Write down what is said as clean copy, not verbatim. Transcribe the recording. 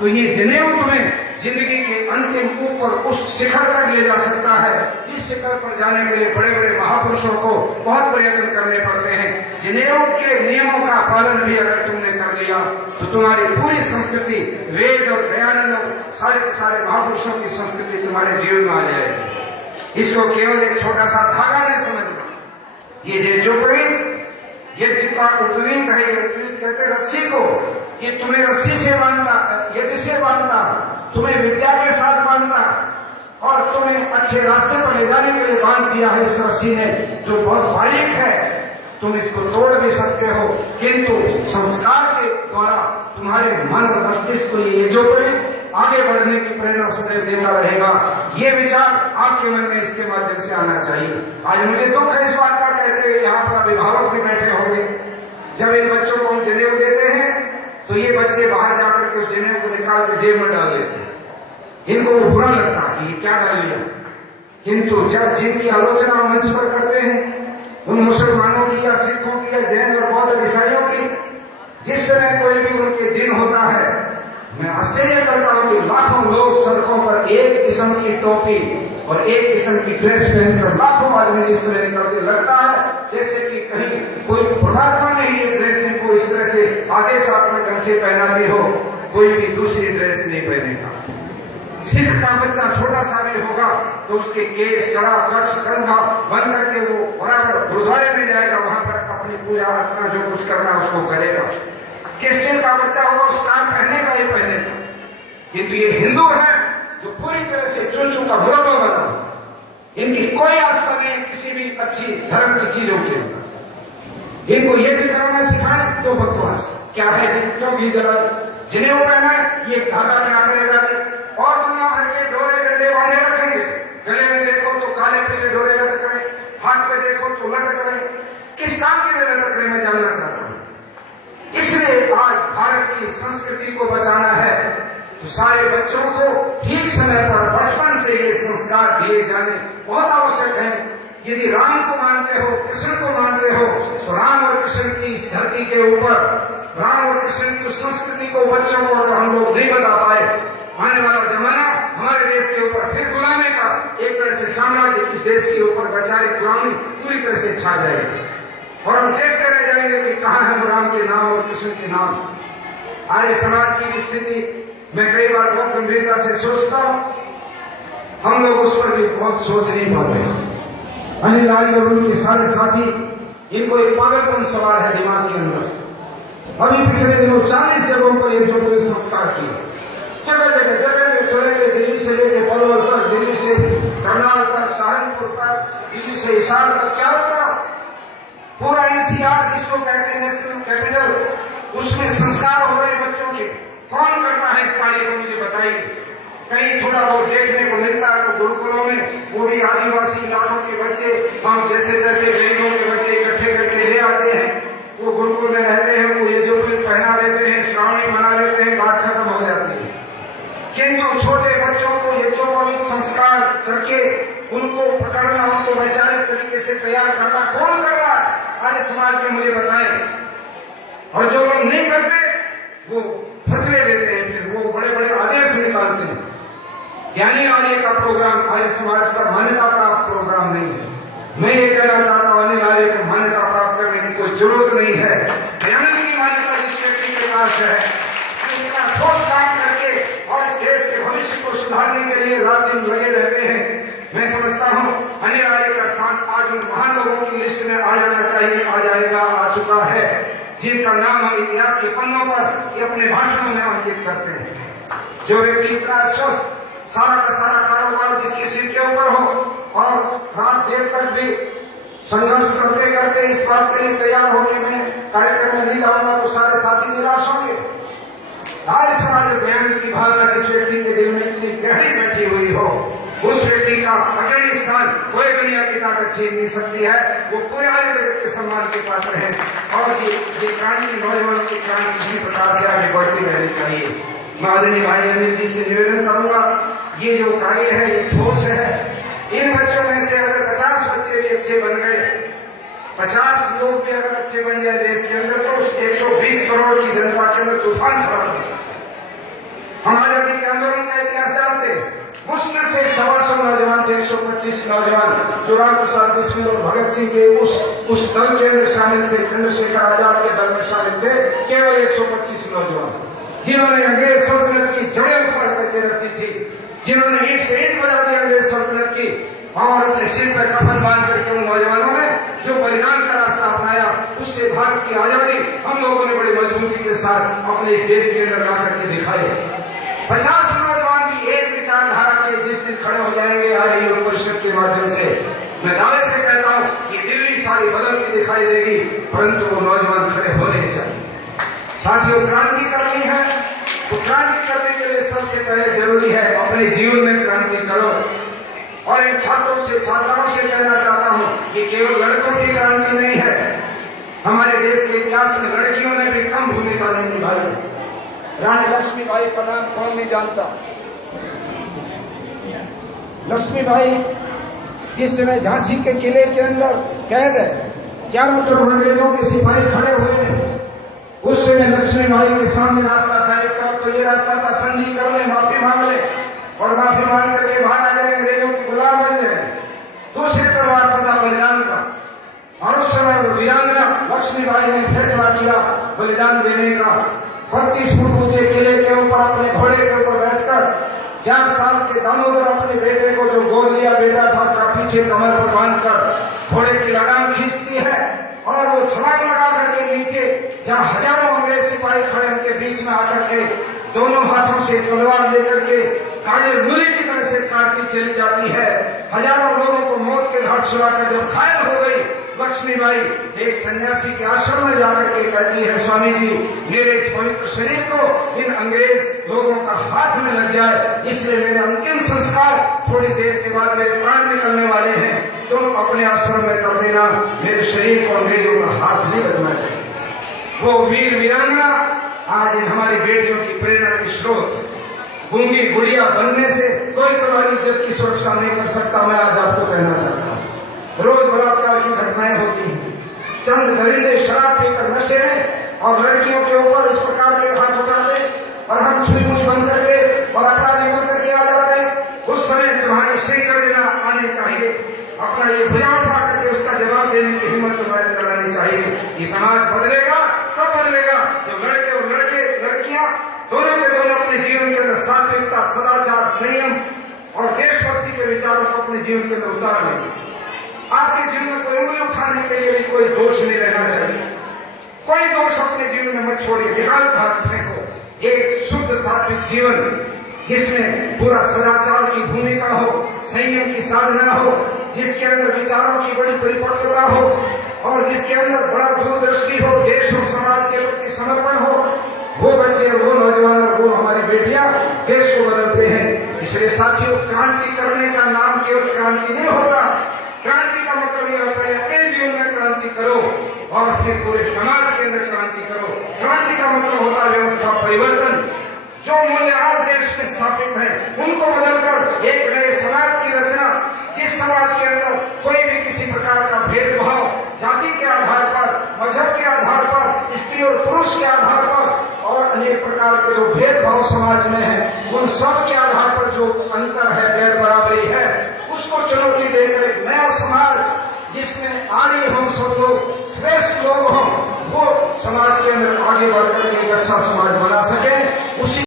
तो ये जनेऊ तुम्हें जिंदगी के अंतिम ऊपर उस शिखर तक ले जा सकता है जिस शिखर पर जाने के लिए बड़े बड़े महापुरुषों को बहुत प्रयत्न करने पड़ते हैं। जनेऊ के नियमों का पालन भी अगर तुमने कर लिया तो तुम्हारी पूरी संस्कृति, वेद और दयानंद सारे के सारे महापुरुषों की संस्कृति तुम्हारे जीवन में आ जाएगी। इसको केवल एक छोटा सा धागा नहीं समझना। ये जो पवित्र ये जितना उपवीत है, ये उपवीत कहते रस्सी को, ये तुम्हें रस्सी से बांधता, यज्ञ से बांधता, तुम्हें विद्या के साथ बांधता और तुम्हें अच्छे रास्ते पर ले जाने के लिए बांध दिया है इस रस्सी ने, जो बहुत बारीक है। तुम इसको तोड़ भी सकते हो, किंतु संस्कार के द्वारा तुम्हारे मन और मस्तिष्क को ये जो आगे बढ़ने की प्रेरणा सदैव देता रहेगा। ये विचार आपके मन में इसके माध्यम से आना चाहिए। आज मुझे दुख है इस बात का, कहते हुए यहाँ पर अभिभावक भी बैठे होंगे। जब इन बच्चों को हम जनेऊ देते हैं तो ये बच्चे बाहर जाकर के उस जनेऊ को निकाल के जेब में डाल देते हैं। इनको वो बुरा लगता कि ये क्या डाल लिया, किंतु जब जिनकी आलोचना मंच पर करते हैं, उन मुसलमानों की या सिखों की या जैन और बौद्ध ईसाइयों की, जिस समय कोई भी उनके दिन होता है, मैं आश्चर्य करता हूं कि लाखों लोग सड़कों पर एक किस्म की टोपी और एक किस्म की ड्रेस पहनकर लाखों आदमी इस तरह निकलते, लगता है जैसे कि कहीं कोई परमात्मा ने ही ड्रेस इनको इस तरह से आदेशात्मक ढंग से पहना दी हो, कोई भी दूसरी ड्रेस नहीं पहनेगा। सिख का बच्चा छोटा सा भी होगा तो उसके केस कड़ा कच्छ कंधा बन करके वो बराबर गुरुद्वारे में जाएगा, वहां पर अपनी पूजा अर्चना जो कुछ करना उसको करेगा। क्रिश्चियन का बच्चा होगा स्कार्फ पहनेगा ही पहनेगा। किंतु ये हिंदू है जो पूरी तरह से चुन चुका बुरा बना, इनकी कोई आस्था नहीं किसी भी अच्छी धर्म की चीजों के ऊपर। इनको ये करना सिखाए तो बकवास क्या है, क्योंकि जरा जनेऊ पहना ये धागा क्या करेगा और दुनिया भर के डोरे डंडे वाले रखेंगे। गले में देखो तो काले पीले डोरे लटक रहे, हाथ पे देखो तो लटक रहे, किस काम के लिए लटक रहे मैं जानना चाहता हूं। इसलिए आज भारत की संस्कृति को बचाना है तो सारे बच्चों को ठीक समय पर बचपन से ये संस्कार दिए जाने बहुत आवश्यक है। यदि राम को मानते हो, कृष्ण को मानते हो, तो राम और कृष्ण की इस धरती के ऊपर राम और कृष्ण की संस्कृति को बच्चों को अगर हम लोग नहीं बता पाए, आने वाला जमाना हमारे देश के ऊपर फिर गुलामी का एक तरह से साम्राज्य इस देश के ऊपर वैचारिक गुलामी पूरी तरह से छा जाएगी और हम देखते रह जाएंगे कि कहाँ है राम के नाम और कृष्ण के नाम। आर्य समाज की स्थिति मैं कई बार बहुत गंभीरता से सोचता हूँ, हम लोग उस पर भी बहुत सोच नहीं पाते। अनिल राज और उनके सारे साथी, इनको एक पागलपन सवार है दिमाग के अंदर। अभी पिछले दिनों 40 जगहों पर एक जो कोई संस्कार किए, जगह जगह चलेंगे, दिल्ली से लेके पलवल तक, दिल्ली से करनाल तक, सहारनपुर तक, दिल्ली से हिसार तक, चारों तरफ पूरा एनसीआर जिसको कहते हैं नेशनल कैपिटल, उसमें संस्कार हो रहे बच्चों के। कौन करता है इस कार्य को मुझे बताइए। कहीं थोड़ा बहुत देखने को मिलता है तो गुरुकुलों में वो भी आदिवासी इलाकों के बच्चे हम जैसे तैसे गरीबों के बच्चे इकट्ठे करके ले आते हैं, वो गुरुकुल में रहते हैं, वो ये जो भी पहना लेते हैं, श्रावणी मना लेते हैं, बात खत्म हो जाती है। किंतु छोटे बच्चों को ये जो पवित्र संस्कार करके उनको पकड़ना, उनको वैचारिक तरीके से तैयार करना कौन कर रहा है सारे समाज में, मुझे बताएं। और जो लोग नहीं करते वो फतवे देते हैं, फिर वो बड़े बड़े आदेश निकालते हैं। ज्ञानी आर्य का प्रोग्राम आर्य समाज का मान्यता प्राप्त प्रोग्राम नहीं है। मैं ये कहना चाहता हूं अनिल आर्य को मान्यता प्राप्त करने की कोई जरूरत नहीं है। दयानंद की मान्यता जिस व्यक्ति के पास है, इतना ठोस काम करके और इस देश के भविष्य को सुधारने के लिए रात दिन लगे रहते हैं, मैं समझता हूं अनिल आर्य का स्थान आज उन महान लोगों की लिस्ट में आ जाना चाहिए, आ जाएगा, आ चुका है, जिनका नाम हम इतिहास के पन्नों पर ये अपने भाषणों में अंकित करते हैं। जो व्यक्ति इतना स्वस्थ, सारा का सारा कारोबार जिसके सिर के ऊपर हो और रात देर तक भी संघर्ष करते करते इस बात के लिए तैयार हो कि मैं कार्यक्रम में नहीं जाऊंगा तो सारे साथी निराश होंगे। आर्य समाज ज्ञान की भावना जिस व्यक्ति के दिल में इतनी गहरी बैठी हुई हो, उस व्यक्ति का अग्रणी स्थान कोई दुनिया की ताकत छीन नहीं सकती है। वो पूरे आर्य जगत के सम्मान के पात्र है और ये क्रांति नौजवानों की क्रांति किसी प्रकार से आगे बढ़ती रहनी चाहिए। मैं आदरणीय भाई अनिल जी से निवेदन करूंगा, ये जो कार्य है ये ठोस है। इन बच्चों में से अगर 50 बच्चे भी अच्छे बन गए, 50 लोग भी अगर अच्छे बन जाए देश के अंदर, तो उस 120 करोड़ की जनता के अंदर तूफान खड़ा हो सकता है। हम आजादी के आंदोलन का इतिहास जानते हैं। मुश्किल से 125 नौजवान थे, 125 नौजवान जो राम प्रसाद बिस्मिल और भगत सिंह के उस दल के अंदर शामिल थे, चंद्रशेखर आजाद के दल में शामिल थे। केवल 125 नौजवान जिन्होंने अंग्रेज सल्तनत की जड़ें उखाड़ करके रखी थी, जिन्होंने ईंट से ईंट बजा दी अंग्रेज सल्तनत की, और अपने सिर पर कफन बांध करके उन नौजवानों ने जो बलिदान का रास्ता अपनाया, उससे भारत की आजादी हम लोगों ने बड़ी मजबूती के साथ अपने इस देश के अंदर ला करके दिखाई। 50 नौजवान की एक विचारधारा के जिस दिन खड़े हो जाएंगे आर्य योग परिषद के माध्यम से, मैं दावे से कहता हूं कि दिल्ली सारी बदलती दिखाई देगी, परंतु वो नौजवान खड़े होने चाहिए। साथियों, क्रांति करनी है तो क्रांति करने के लिए सबसे पहले जरूरी है अपने जीवन में क्रांति करो। और इन छात्रों से छात्राओं से कहना चाहता हूं कि केवल लड़कों की क्रांति नहीं है, हमारे देश के इतिहास में लड़कियों ने भी कम भूमिका नहीं निभाई। रानी लक्ष्मीबाई का नाम कौन नहीं जानता। लक्ष्मीबाई जिस समय झांसी के किले के अंदर कैद है, चारों तरफ अंग्रेजों के सिपाही खड़े हुए हैं, उस समय लक्ष्मीबाई के सामने रास्ता था। एक तरफ तो ये रास्ता था संधि कर ले, माफी मांग ले, और माफी मांग करके बाहर आ जाए, अंग्रेजों की गुलाम बन जाए। दूसरी तरफ रास्ता था बलिदान का, और उस समय वीरांगना लक्ष्मीबाई ने फैसला किया बलिदान देने का। 32 फुट ऊंचे किले के ऊपर अपने घोड़े के ऊपर बैठकर 4 साल के दामोदर अपने बेटे को जो गोद लिया बेटा था का पीछे कमर पर बांधकर घोड़े की लगाम खींचती है, और वो छलांग लगा करके नीचे जहां हजारों अंग्रेज सिपाही खड़े उनके बीच में आकर के दोनों हाथों से तलवार लेकर के काले मूली की तरह से काटती चली जाती है। हजारों लोगों को मौत के घाट सुलाकर जब घायल हो गई, लक्ष्मीबाई एक सन्यासी के आश्रम में जाकर के कहती है, स्वामी जी मेरे इस पवित्र शरीर को इन अंग्रेज लोगों का हाथ में लग जाए, इसलिए मेरे अंतिम संस्कार थोड़ी देर के बाद मेरे प्राण निकलने वाले हैं, तुम अपने आश्रम में कर देना, मेरे शरीर को अंग्रेजों का हाथ नहीं लगना चाहिए। वो वीर वीरांगना आज इन हमारी बेटियों की प्रेरणा की स्रोत। गूंगी गुड़िया बनने से कोई तुम्हारी इज्जत की सुरक्षा नहीं कर सकता, मैं आज आपको कहना चाहता हूँ। रोज बलात्कार की घटनाएं होती हैं, चंद दरिंदे शराब पीकर नशे में और लड़कियों के ऊपर इस प्रकार के हाथ उठाते, और हम छुई मुई बन करके और अपराधी बन करके आ जाते हैं। उस समय तुम्हारी श्री कर देना आने चाहिए, अपना ये भुजा उठा करके उसका जवाब देने की हिम्मत तुम्हारी करानी चाहिए। ये समाज बदलेगा कब बदलेगा, जब लड़के और लड़कियां दोनों के दोनों अपने जीवन के अंदर सात्विकता, सदाचार, संयम और देशभक्ति के विचारों को अपने जीवन के अंदर उतार लेंगे। आपके जीवन में कोई उंगली उठाने के लिए भी कोई दोष नहीं रहना चाहिए। कोई दोष अपने जीवन में मत छोड़िए, निकाल भाग फेंको। एक शुद्ध सात्विक जीवन जिसमें पूरा सदाचार की भूमिका हो, संयम की साधना हो, जिसके अंदर विचारों की बड़ी परिपक्वता हो, और जिसके अंदर बड़ा दूरदृष्टि हो, देश और समाज के प्रति समर्पण हो, वो बच्चे और वो नौजवान और वो हमारी बेटियां देश को बदलते हैं। इसलिए साथियों, क्रांति करने का नाम केवल क्रांति नहीं होता। क्रांति का मतलब यह होता है अपने जीवन में क्रांति करो और फिर पूरे समाज के अंदर क्रांति करो। क्रांति का मतलब होता है व्यवस्था परिवर्तन। जो मूल्य आज देश में स्थापित है उनको बदलकर एक नए समाज की रचना, जिस समाज के अंदर कोई भी किसी प्रकार का भेदभाव जाति के आधार पर, मजहब के आधार पर, स्त्री और पुरुष के आधार पर और अनेक प्रकार के जो भेदभाव समाज में है, उन सब के आधार पर जो अंतर है, गैर बराबरी है, उसको चुनौती देकर एक नया समाज जिसमें आर्य हम सब लोग श्रेष्ठ लोग हों, वो समाज के अंदर आगे बढ़कर एक अच्छा समाज बना सके। उसी